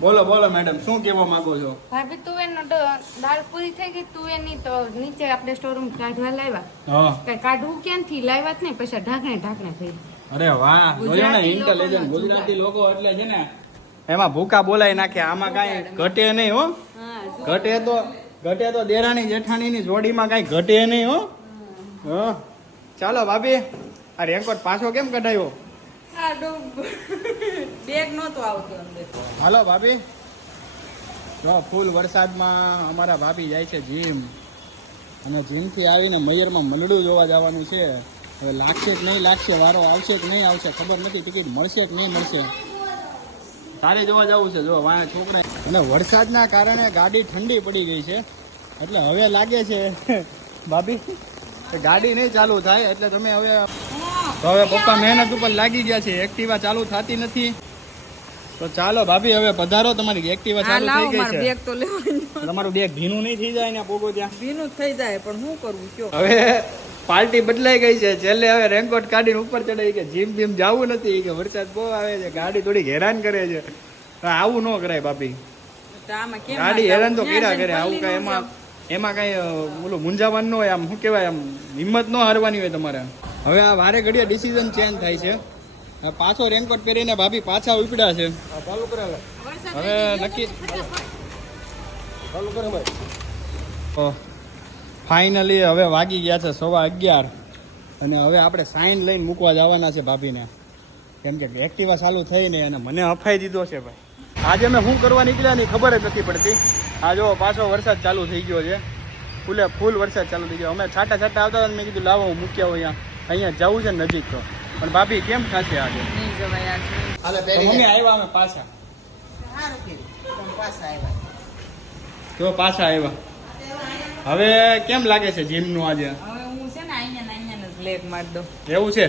બોલો બોલો મેડમ, શું કહેવા માંગો છો? ભાભી તુવેરનો દાળ પૂરી થઈ ગઈ. તુવેરની તો નીચે આપણે સ્ટોરરૂમ કાઢવા લાવ્યા. હા. કઈ કાઢવું ક્યાંથી લાવ્યા જ નહીં, પછી ઢાંકણે થઈ. અરે વાહ, જોયો ને ઇન્ટેલિજન્ટ ગુજરાતી લોકો એટલે છે ને એમાં ભૂકા બોલાઈ નાખે. આમાં કાંઈ ઘટે નહીં હો. ઘટે તો દેરાણી જેઠાણીની જોડીમાં કાંઈ ઘટે નહીં હો. હા ચાલો ભાભી, આ રેનકોટ પાછો કેમ કઢાયો? બેગ નહોતો આવતો અંદર. હાલો ભાભી, જો ફૂલ વરસાદમાં અમારા ભાભી જાય છે જીમ, અને જીમથી આવીને મયરમાં મલડું જોવા જવાનું છે. હવે લાગશે કે નહીં લાગશે, વારો આવશે કે નહીં આવશે ખબર નથી, ટિકિટ મળશે કે નહીં મળશે. તારે જોવા જવું છે. જો વાયા છોકરા, અને વરસાદના કારણે ગાડી ઠંડી પડી ગઈ છે, એટલે હવે લાગે છે ભાભી કે ગાડી નહીં ચાલુ થાય. એટલે તમે હવે પપ્પા મહેનત ઉપર લાગી ગયા છે, એક્ટિવા ચાલુ થતી નથી. તો ચાલો ભાભી હવે પધારો, તમારી એક્ટિવા ચાલુ થઈ ગઈ છે. બેગ તો લેવાનું. તમારું બેગ ભીનું નહીં થઈ જાય ને પોગો ત્યાં? ભીનું થઈ જાય પણ શું કરવું કયો. હવે પાર્ટી બદલાઈ ગઈ છે. છેલ્લે હવે રેનકોટ કાઢીને ઉપર ચડાઈ કે જીમ બીમ જવું નથી, કે વરસાદ બહુ આવે છે, ગાડી થોડી હેરાન કરે છે. આવું ન કરાય ભાભી, ગાડી હેરાન તો કર્યા કરે. આવું કઈ એમાં કઈ ઓલું મૂંઝાવાનું ન હોય, આમ શું કહેવાય, આમ હિંમત ન હારવાની હોય તમારે. હવે આ વારે ઘડીએ ડિસિઝન ચેન્જ થાય છે. પાછો રેનકોટ પહેરીને ભાભી પાછા ઉપડ્યા છે. હવે નક્કી ફાઇનલી હવે વાગી ગયા છે 11:15, અને હવે આપણે સાઈન લઈને મૂકવા જવાના છે ભાભીને, કેમ કે એક્ટિવા ચાલુ થઈ ને અને મને અફાઈ દીધો છે ભાઈ. આજે મેં શું કરવા નીકળ્યા ની ખબર જ નથી પડતી. આ જો પાછો વરસાદ ચાલુ થઈ ગયો છે, ફૂલ વરસાદ ચાલુ થઈ ગયો. અમે છાટા આવતા હતા, મેં કીધું લાવો હું મૂક્યા હોય અહીંયા જવું છે નજીક. તો પણ ભાભી કેમ થશે આજે? મમ્મી આવ્યા અમે પાછા. તો પાછા આવ્યા. હવે કેમ લાગે છે જીમ નું આજે? હવે હું છે ને અહીંયા બ્લેક મારી દઉં. એવું છે?